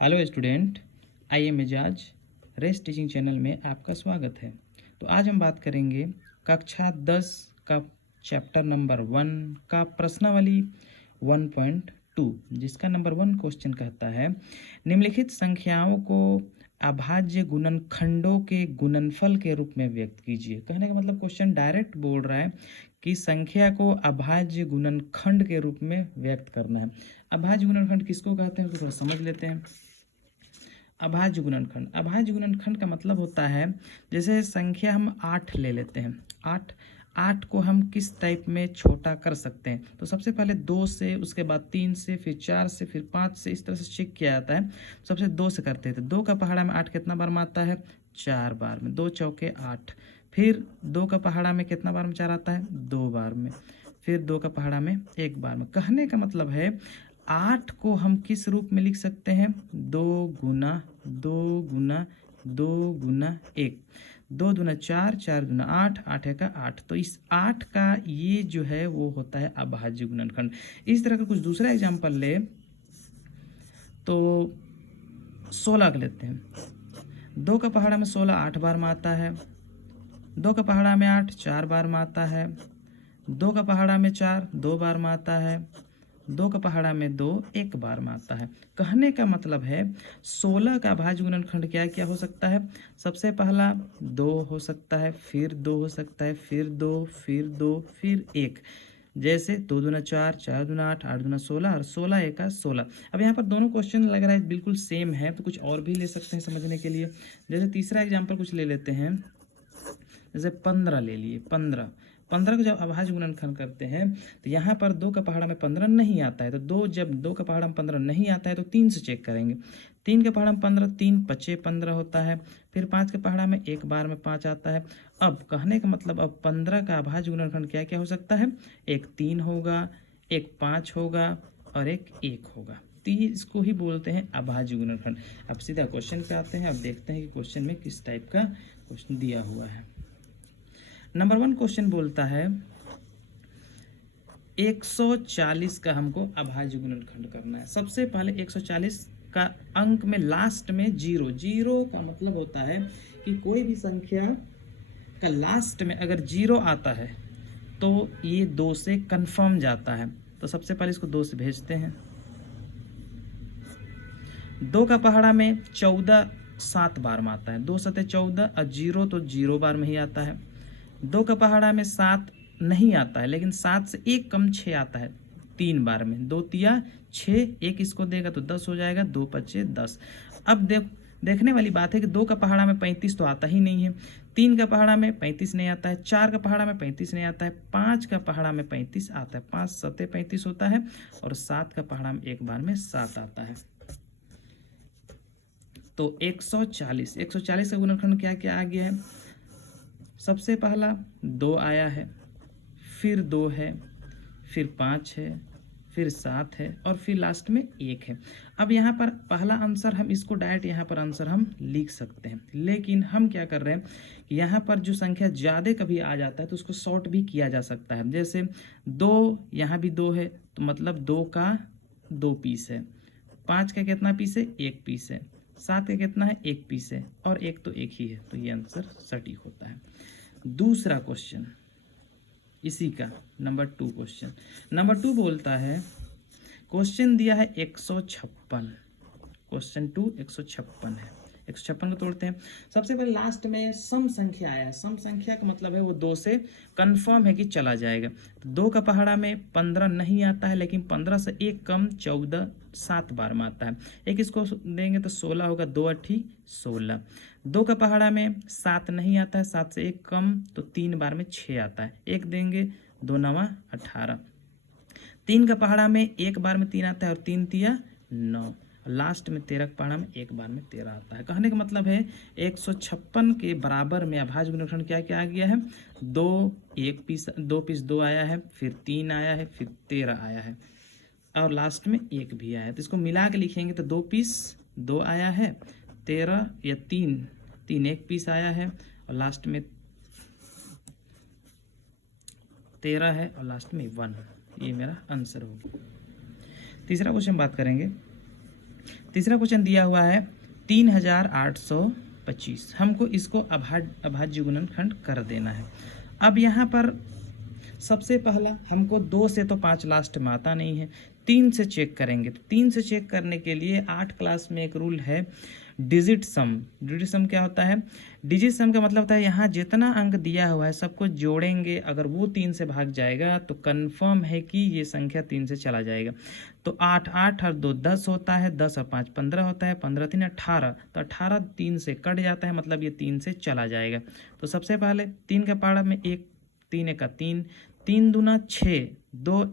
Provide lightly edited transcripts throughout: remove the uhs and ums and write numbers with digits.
Hello student, I am Ejaz race teaching channel में आपका स्वागत है। तो आज हम बात करेंगे कक्षा 10 का चैप्टर नंबर 1 का प्रश्नावली 1.2, जिसका नंबर 1 क्वेश्चन कहता है निम्नलिखित संख्याओं को अभाज्य गुणनखंडों के गुणनफल के रूप में व्यक्त कीजिए। कहने का मतलब क्वेश्चन डायरेक्ट बोल रहा है कि संख्या को अभाज्य गुणनखंड के रूप में व्यक्त करना है। अभाज्य गुणनखंड किसको कहते हैं तो थोड़ा समझ लेते हैं। अभाज्य गुणनखंड का मतलब होता है, जैसे संख्या हम 8 ले लेते हैं। 8 को हम किस टाइप में छोटा कर सकते हैं, तो सबसे पहले 2 से, उसके बाद 3 से, फिर 4 से, फिर 5 से, इस तरह से चेक किया जाता है। सबसे 2 से करते हैं तो 2 का पहाड़ा में 8 कितना बार में आता है? 4 बार में। 2 चौके 8। फिर 2 का पहाड़ा में कितना बार में 4 आता है? 2 बार में। फिर 2 का पहाड़ा में 1 बार में। कहने का मतलब है 8 को हम किस रूप में लिख सकते हैं? 2 गुना 1। 2 दूना 4, 4 दूना 8, 8 है का 8। तो इस 8 का ये जो है वो होता है अभाज्य गुणनखंड। इस तरह का कुछ दूसरा एग्जांपल ले तो 16 का लेते हैं। 2 का पहाड़ा में 16 8 बार में आता है। 2 का पहाड़ा में 8 4 बार में आता है। 2 का पहाड़ा में 4 2 बार में आता है। 2 का पहाड़ा में 2 1 बार में आता है। कहने का मतलब है 16 का अभाज्य गुणनखंड क्या क्या हो सकता है? सबसे पहला 2 हो सकता है, फिर 2 हो सकता है, फिर 2, फिर 2, फिर 1। जैसे 2 दूना 4, 4 दूना 8, 8 दूना 16 और 16 एक 16। अब यहाँ पर दोनों क्वेश्चन लग रहा है बिल्कुल सेम है, तो कुछ और भी ले सकते हैं समझने के लिए। जैसे तीसरा एग्जाम्पल कुछ ले लेते हैं, जैसे 15 ले लिए। 15 को जब अभाज्य गुणनखंड करते हैं तो यहाँ पर 2 का पहाड़ा में 15 नहीं आता है, तो जब 2 का पहाड़ा में 15 नहीं आता है तो 3 से चेक करेंगे। 3 के पहाड़ा में 15, 3 पचे 15 होता है। फिर 5 के पहाड़ा में 1 बार में 5 आता है। अब कहने का मतलब अब 15 का अभाज्य गुणनखंड क्या क्या हो सकता है? एक 3 होगा, एक 5 होगा और एक 1 होगा। तो ये इसको ही बोलते हैं अभाज्य गुणनखंड। अब सीधा क्वेश्चन पे आते हैं। अब देखते हैं कि क्वेश्चन में किस टाइप का क्वेश्चन दिया हुआ है। नंबर 1 क्वेश्चन बोलता है 140 का हमको अभाज्य गुणनखंड करना है। सबसे पहले 140 का अंक में लास्ट में 0 का मतलब होता है कि कोई भी संख्या का लास्ट में अगर 0 आता है तो ये 2 से कंफर्म जाता है। तो सबसे पहले इसको 2 से भेजते हैं। 2 का पहाड़ा में 14 7 बार में आता है। 2 सते 14 और 0 तो 0 बार में ही आता है। 2 का पहाड़ा में 7 नहीं आता है, लेकिन 7 से 1 कम 6 आता है 3 बार में। 2 तिया 6, 1 इसको देगा तो 10 हो जाएगा। 2 पच्चे 10। अब देखने वाली बात है कि 2 का पहाड़ा में 35 तो आता ही नहीं है। 3 का पहाड़ा में 35 नहीं आता है। 4 का पहाड़ा में 35 नहीं आता है। 5 का पहाड़ा में 35 आता है। 5 सते 35 होता है और 7 का पहाड़ा में 1 बार में 7 आता है। तो 140 का गुणनखंड क्या क्या आ गया है? सबसे पहला 2 आया है, फिर 2 है, फिर 5 है, फिर 7 है और फिर लास्ट में 1 है। अब यहाँ पर पहला आंसर हम इसको डायरेक्ट यहाँ पर आंसर हम लिख सकते हैं, लेकिन हम क्या कर रहे हैं कि यहाँ पर जो संख्या ज़्यादा कभी आ जाता है तो उसको शॉर्ट भी किया जा सकता है। जैसे 2, यहाँ भी 2 है तो मतलब 2 का 2 पीस है। 5 का कितना पीस है? 1 पीस है। 7 का कितना है? 1 पीस है और 1 तो 1 ही है, तो ये आंसर सटीक होता है। दूसरा क्वेश्चन इसी का नंबर 2 क्वेश्चन। नंबर 2 बोलता है, क्वेश्चन दिया है 156। क्वेश्चन 2 156 है। 156 को तोड़ते हैं। सबसे पहले लास्ट में सम संख्या आया। सम संख्या का मतलब है वो 2 से कंफर्म है कि चला जाएगा। तो 2 का पहाड़ा में 15 नहीं आता है, लेकिन 15 से 1 कम 14 7 बार में आता है। एक इसको देंगे तो 16 होगा। 2 अट्ठी 16। 2 का पहाड़ा में 7 नहीं आता है। 7 से 1 कम तो 3 बार में 6 आता है। 1 देंगे 2 9 18। 3 का पहाड़ा में 1 बार में 3 आता है और 3 तिया 9। लास्ट में 13 का पहाड़ा में 1 बार में 13 आता है। कहने का मतलब है 156 के बराबर में अभाज्य गुणनखंड क्या क्या आ गया है? 2 पीस 2 आया है, फिर 3 आया है, फिर 13 आया है और लास्ट में 1 भी आया है। तो इसको मिला के लिखेंगे तो 2 पीस 2 आया है, 13 या 3 1 पीस आया है और लास्ट में 13 है और लास्ट में 1। ये मेरा आंसर होगा। तीसरा क्वेश्चन बात करेंगे। तीसरा क्वेश्चन दिया हुआ है 3825, हमको इसको अभाज्य गुणनखंड कर देना है। अब यहाँ पर सबसे पहला हमको 2 से तो 5 लास्ट में आता नहीं है, 3 से चेक करेंगे। तो 3 से चेक करने के लिए 8 क्लास में एक रूल है डिजिट सम। डिजिट सम क्या होता है? डिजिट सम का मतलब होता है यहाँ जितना अंक दिया हुआ है सबको जोड़ेंगे, अगर वो 3 से भाग जाएगा तो कंफर्म है कि ये संख्या 3 से चला जाएगा। तो 8 8 और 2 10 होता है, 10 और 5 15 होता है, 15 3 18, तो 18 3 से कट जाता है, मतलब ये 3 से चला जाएगा। तो सबसे पहले 3 के पहाड़ा में 1, 3 1 3, 3 दूना 6, 2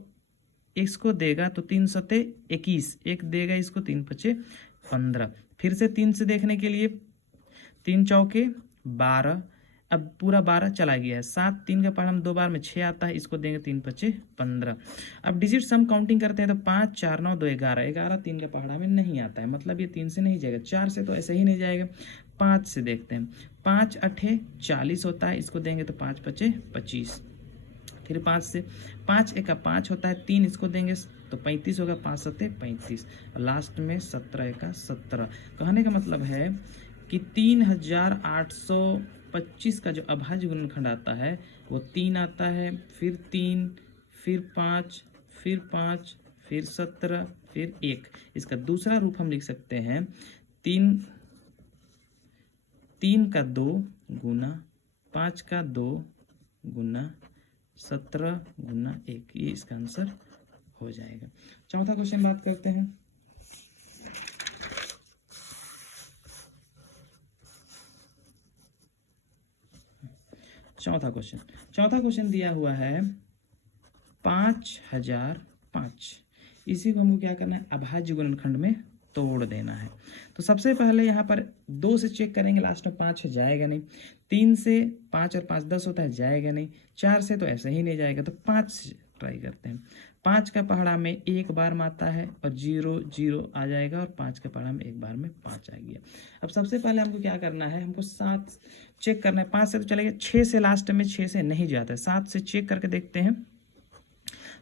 इसको देगा तो 3 सते 21, 1 देगा इसको, 3 पचे 15। फिर से 3 से देखने के लिए 3 चौके 12, अब पूरा 12 चला गया है। 7 3 का पहाड़ा में 2 बार में 6 आता है, इसको देंगे 3 पचे 15। अब डिजिट सम काउंटिंग करते हैं तो 5 4 9 2 11, 11 3 का पहाड़ा में नहीं आता है, मतलब ये 3 से नहीं जाएगा। 4 से तो ऐसे ही नहीं जाएगा। 5 से देखते हैं, 5 8 40 होता है, इसको देंगे तो 5 पचे 25। फिर 5 से 5 1 5 होता है, 3 इसको देंगे तो 35 होगा, 5 7 35, और लास्ट में 17 1 17। कहने का मतलब है कि 3825 का जो अभाज्य गुणनखंड आता है वो 3 आता है, फिर 3, फिर 5, फिर 5, फिर 17, फिर 1। इसका दूसरा रूप हम लिख सकते हैं 3 का 2 गुना 5 का 2 गुना 17 गुना 1, ये इसका आंसर हो जाएगा। चौथा क्वेश्चन बात करते हैं। चौथा क्वेश्चन दिया हुआ है 5005। इसी को हमको क्या करना है? अभाज्य गुणनखंड में तोड़ देना है। तो सबसे पहले यहाँ पर 2 से चेक करेंगे, लास्ट में 5 जाएगा नहीं। 3 से 5 और 5 10 होता है, जाएगा नहीं। 4 से तो ऐसे ही नहीं जाएगा, तो 5 से ट्राई करते हैं। 5 का पहाड़ा में 1 बार में आता है और 0 0 आ जाएगा, और 5 के पहाड़ा में 1 बार में 5 आ गया। अब सबसे पहले हमको क्या करना है? हमको 7 चेक करना है। 5 से तो चलेगा, 6 से लास्ट में 6 से नहीं जाता है। 7 से चेक करके देखते हैं।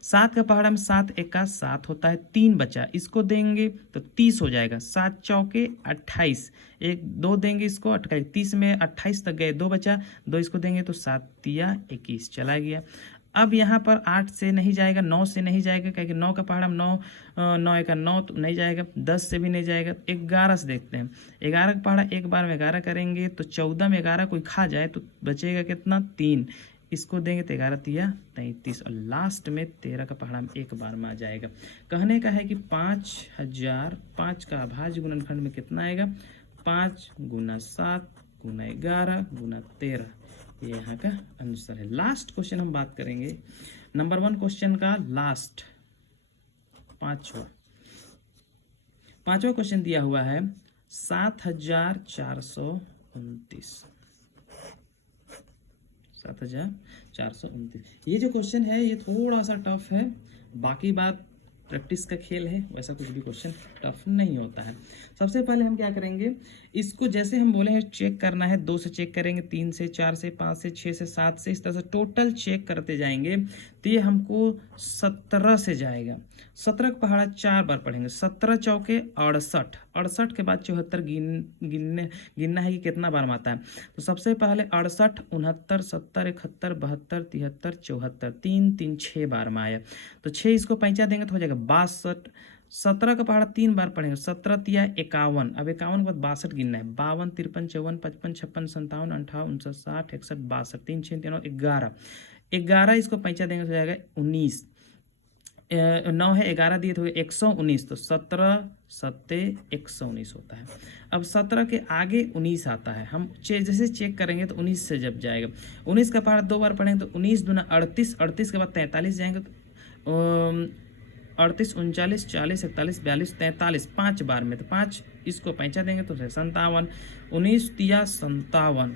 7 का पहाड़ा में 7 1 7 होता है, 3 बचा, इसको देंगे तो 30 हो जाएगा। 7 चौके 28, 1 2 देंगे इसको 28, 30 में 28 तक गए, 2 बचा, 2 इसको देंगे तो 7 तिया 21 चला गया। अब यहाँ पर 8 से नहीं जाएगा, 9 से नहीं जाएगा, क्योंकि 9 का पहाड़ा में 9 9 1 9 तो नहीं जाएगा, 10 से भी नहीं जाएगा। 11 से देखते हैं। 11 का पहाड़ा 1 बार में 11 करेंगे तो 14 में 11 कोई खा जाए तो बचेगा कितना? 3, इसको देंगे तो 11 तिया 33, और लास्ट में 13 का पहाड़ा में 1 बार में आ जाएगा। कहने का है कि 5005 का अभाज्य गुणनखंड में कितना आएगा? 5 गुना 7 गुना 11 गुना 13, ये यहाँ का आंसर है। लास्ट क्वेश्चन हम बात करेंगे, नंबर 1 क्वेश्चन का लास्ट, पांचवा क्वेश्चन दिया हुआ है 7429। 7429। ये जो क्वेश्चन है ये थोड़ा सा टफ है, बाकी बात प्रैक्टिस का खेल है, वैसा कुछ भी क्वेश्चन टफ नहीं होता है। सबसे पहले हम क्या करेंगे, इसको जैसे हम बोले हैं चेक करना है, 2 से चेक करेंगे, 3 से 4 से 5 से 6 से 7 से, इस तरह से टोटल चेक करते जाएंगे तो ये हमको 17 से जाएगा। 17 का पहाड़ा 4 बार पढ़ेंगे, 17 चौके 68, 68 के बाद 74 गिनना है कि कितना बार में आता है। तो सबसे पहले 68 69 70 71 72 73 74, 3 3 6 बार में आया, तो 6 इसको पैंचा देंगे तो हो जाएगा 62। 17 का पहाड़ा 3 बार पढ़ेंगे, 17 तिया 51, अब 51 के बाद 62 गिनना है, 52 53 54 55 56 57 58 59 60 61 62, 3 6 3 11, 11 इसको पैंचा देंगे तो हो जाएगा 19। 9 है, 11 दिए तो 119, तो 17 7 119 होता है। अब 17 के आगे 19 आता है, हम जैसे चेक करेंगे तो 19 से जब जाएगा, 19 का पहाड़ा 2 बार पढ़ेंगे तो 19 दूना 38, 38 के बाद 43 जाएंगे तो 38 39 40 41 42 43, 5 बार में, तो 5 इसको पैंचा देंगे तो 57, 19 तिया 57।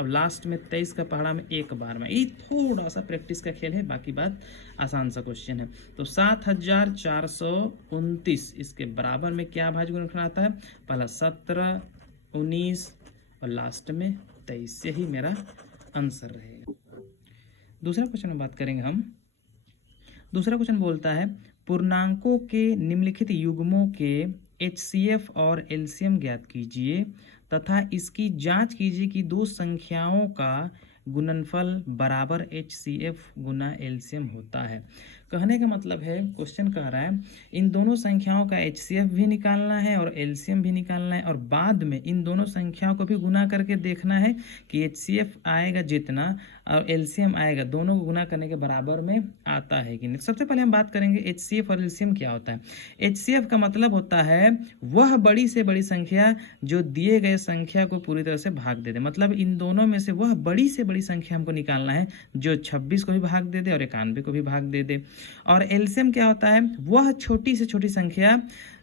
अब लास्ट में 23 का पहाड़ा में 1 बार में, ये थोड़ा सा प्रैक्टिस का खेल है, बाकी बात आसान सा क्वेश्चन है। तो 7429 इसके बराबर में क्या अभाज्य गुणनखंड आता है? पहला 17 19 और लास्ट में 23, यही मेरा आंसर रहेगा। दूसरा क्वेश्चन में बात करेंगे हम। दूसरा क्वेश्चन बोलता है पूर्णांकों के निम्नलिखित युग्मों के HCF और LCM ज्ञात कीजिए तथा इसकी जांच कीजिए कि दो संख्याओं का गुणनफल बराबर HCF गुना LCM होता है। कहने का मतलब है, क्वेश्चन कह रहा है इन दोनों संख्याओं का HCF भी निकालना है और LCM भी निकालना है और बाद में इन दोनों संख्याओं को भी गुना करके देखना है कि HCF आएगा जितना और LCM आएगा, दोनों को गुना करने के बराबर में आता है कि नहीं। सबसे पहले हम बात करेंगे HCF और LCM क्या होता है। HCF का मतलब होता है वह बड़ी से बड़ी संख्या जो दिए गए संख्या को पूरी तरह से भाग दे दे। मतलब इन दोनों में से वह बड़ी से बड़ी संख्या हमको निकालना है जो 26 को भी भाग दे दे और 91 को भी भाग दे दे। और एलसीएम क्या होता है, वह छोटी से छोटी संख्या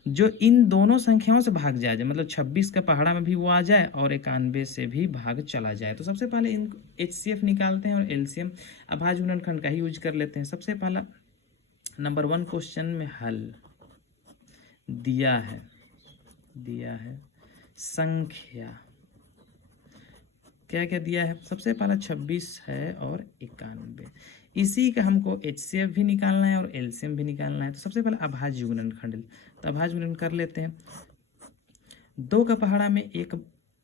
जो इन दोनों संख्याओं से भाग जाए, मतलब 26 का पहाड़ा में भी वो आ जाए और 91 से भी भाग चला जाए। तो सबसे पहले इन HCF निकालते हैं और एलसीएम अभाज्य गुणनखंड का ही यूज कर लेते हैं। सबसे पहला नंबर 1 क्वेश्चन में हल दिया है संख्या क्या क्या दिया है। सबसे पहला 26 है और 91, इसी का हमको HCF भी निकालना है और LCM भी निकालना है। तो सबसे पहले अभाज्य गुणनखंड, तो अभाज्य गुणन कर लेते हैं। 2 का पहाड़ा में 1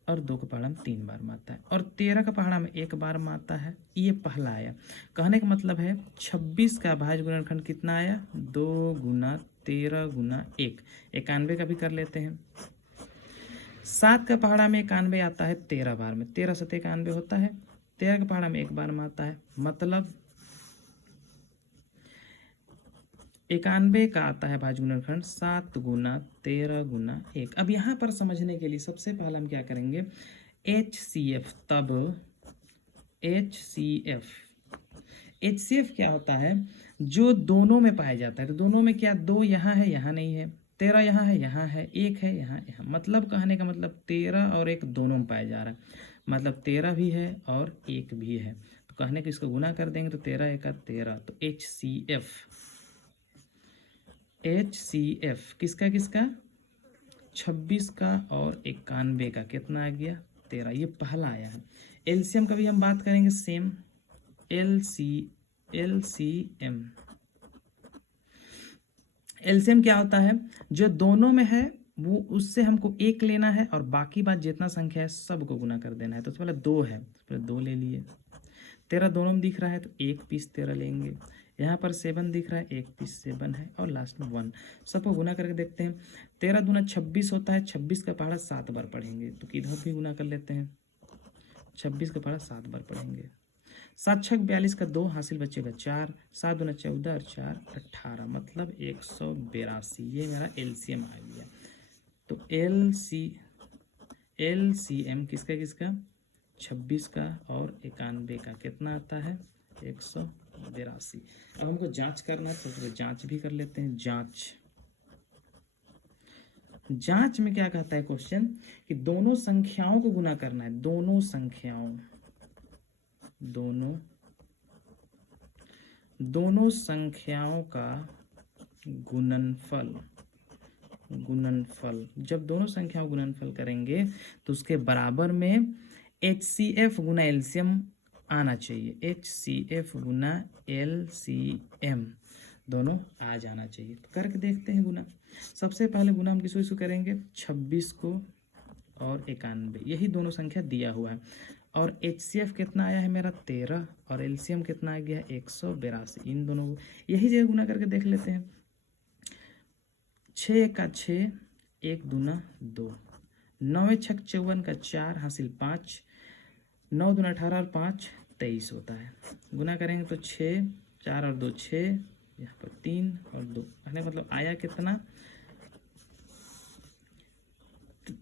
और 2 का पहाड़ा में 3 बार माता है और 13 का पहाड़ा में 1 बार माता है। ये पहला आया। कहने का मतलब है 26 का अभाज्य गुणनखंड कितना आया, 2 गुना 13 गुना 1, 91 का भी कर लेते हैं। 7 का पहाड़ा में 91 आता है 13 बार में, 13 से 91 होता है। 13 का पहाड़ा में 1 बार में आता है, मतलब 91 का आता है अभाज्य गुणनखंड 7 गुना 13 गुना 1। अब यहाँ पर समझने के लिए सबसे पहले हम क्या करेंगे, HCF, तब HCF क्या होता है, जो दोनों में पाया जाता है। तो दोनों में क्या, 2 यहाँ है यहाँ नहीं है, 13 यहाँ है यहाँ है, 1 है यहाँ यहाँ, मतलब कहने का मतलब 13 और 1 दोनों में पाया जा रहा है, मतलब 13 भी है और 1 भी है। तो कहने को इसको गुना कर देंगे तो 13 1 13। तो HCF किसका 26 का और 91 का कितना आ गया, 13। ये पहला आया है। LCM का भी हम बात करेंगे सेम, LCM क्या होता है, जो दोनों में है वो उससे हमको 1 लेना है और बाकी बात जितना संख्या है सबको गुना कर देना है। तो पहले 2 है, पहले 2 ले लिए। 13 दोनों में दिख रहा है तो 1 पीस 13 लेंगे। यहाँ पर 7 दिख रहा है, 1 पीस 7 है और लास्ट में 1। सबको गुना करके देखते हैं। 13 दूना 26 होता है, 26 का पहाड़ा 7 बार पढ़ेंगे, तो इधर भी गुना कर लेते हैं। 26 का पहाड़ा 7 बार पढ़ेंगे। 7 6 42 का 2 हासिल बचेगा 4, 7 दूना 14 और 4 18, मतलब 182। ये मेरा LCM आ गया। तो LCM किसका 26 का और 91 का कितना आता है, 182। अब हमको जांच करना है तो जांच भी कर लेते हैं। जांच में क्या कहता है क्वेश्चन, कि दोनों संख्याओं को गुना करना है, दोनों संख्याओं का गुणनफल। जब दोनों संख्याओं गुणनफल करेंगे तो उसके बराबर में HCF गुना LCM आना चाहिए। HCF गुना LCM दोनों आ जाना चाहिए। तो करके देखते हैं गुना। सबसे पहले गुना हम किसको करेंगे, 26 को और 91, यही दोनों संख्या दिया हुआ है। और HCF कितना आया है मेरा 13 और LCM कितना आ गया 182। इन दोनों को यही जगह गुना करके देख लेते हैं। 6 का 6, 1 दूना 2, 9 6 54 का 4 हासिल 5, 9 दूना 18 और 5 23 होता है। गुना करेंगे तो 6 4 और 2 6, यहाँ पर 3 और 2, मतलब आया कितना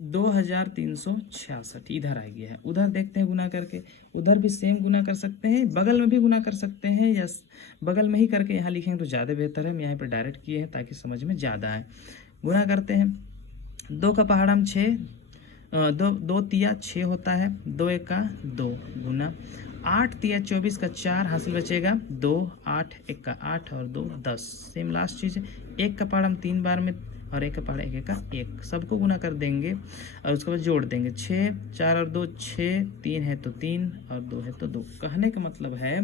2366। इधर आ गया है। उधर देखते हैं गुना करके, उधर भी सेम गुना कर सकते हैं, बगल में भी गुना कर सकते हैं, या बगल में ही करके यहाँ लिखेंगे तो ज़्यादा बेहतर है। हम यहाँ पर डायरेक्ट किए हैं ताकि समझ में ज़्यादा आए। गुना करते हैं। 2 का पहाड़ा में 6, 2 तिया 6 होता है, 2 1 का 2 गुना 8 तिया 24 का 4 हासिल बचेगा 2, 8 1 का 8 और 2 10। सेम लास्ट चीज़ है। 1 का पहाड़ा में 3 बार में और 1 का पहाड़ा 1 का 1, सबको गुना कर देंगे और उसके बाद जोड़ देंगे। 6 4 और 2 6, 3 है तो 3 और 2 है तो 2। कहने का मतलब है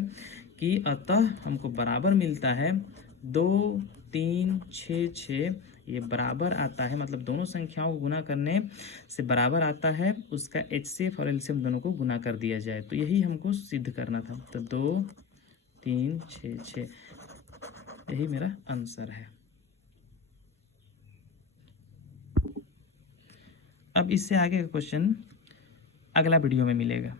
कि अतः हमको बराबर मिलता है 2 3 6 6, ये बराबर आता है, मतलब दोनों संख्याओं को गुना करने से बराबर आता है, उसका HCF और LCM दोनों को गुना कर दिया जाए। तो यही हमको सिद्ध करना था। तो 2 3 6 6 यही मेरा आंसर है। अब इससे आगे का क्वेश्चन अगला वीडियो में मिलेगा।